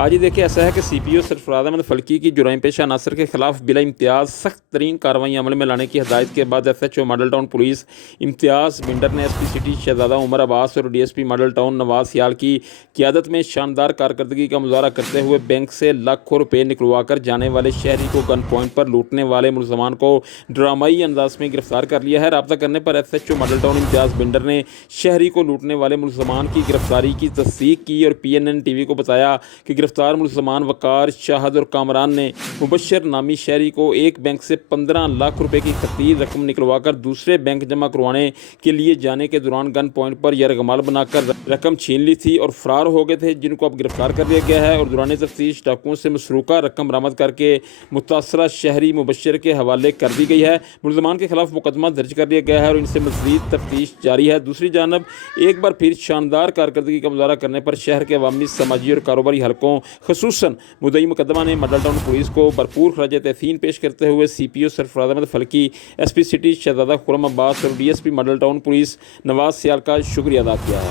آج ہی دیکھیں ایسا ہے کہ CPO سرفراز احمد فلکی کی جرائم پیشہ عناصر کے خلاف بلا امتیاز سخت ترین کارروائی عمل میں لانے کی ہدایت کے بعد SHO ماڈل ٹاؤن پولیس امتیاز بنڈر نے SP سٹی شہزادہ عمر عباس اور DSP ماڈل ٹاؤن نواز سیال کی قیادت میں شاندار کارکردگی کا مظاہرہ کرتے ہوئے بینک سے لاکھوں روپے نکلوا کر جانے والے شہری کو گن پوائنٹ پر لوٹنے والے ملزمان کو ڈرامائی انداز میں گرفتار کر لیا ہے۔ رابطہ کرنے پر SHO ماڈل ٹاؤن امتیاز بنڈر نے شہری کو لوٹنے والے ملزمان کی گرفتاری کی تصدیق کی اور PNN TV کو بتایا کہ گرفتار ملزمان وقار، شاہد اور کامران نے مبشر نامی شہری کو ایک بینک سے 15 لاکھ روپے کی خطیر رقم نکلوا کر دوسرے بینک جمع کروانے کے لیے جانے کے دوران گن پوائنٹ پر یرغمال بنا کر رقم چھین لی تھی اور فرار ہو گئے تھے، جن کو اب گرفتار کر لیا گیا ہے اور دوران تفتیش ڈاکوؤں سے مسروقہ رقم برآمد کر کے متاثرہ شہری مبشر کے حوالے کر دی گئی ہے۔ ملزمان کے خلاف مقدمہ درج کر لیا گیا ہے اور ان سے مزید تفتیش جاری ہے۔ دوسری جانب ایک بار پھر شاندار کارکردگی کا مظاہرہ کرنے پر شہر کے عوامی، سماجی اور کاروباری حلقوں خصوصاً مدعی مقدمہ نے ماڈل ٹاؤن پولیس کو بھرپور خراج تحسین پیش کرتے ہوئے CPO سرفراز احمد فلکی، SP سٹی شہزادہ خرم عباس اور DSP ماڈل ٹاؤن پولیس نواز سیال کا شکریہ ادا کیا ہے۔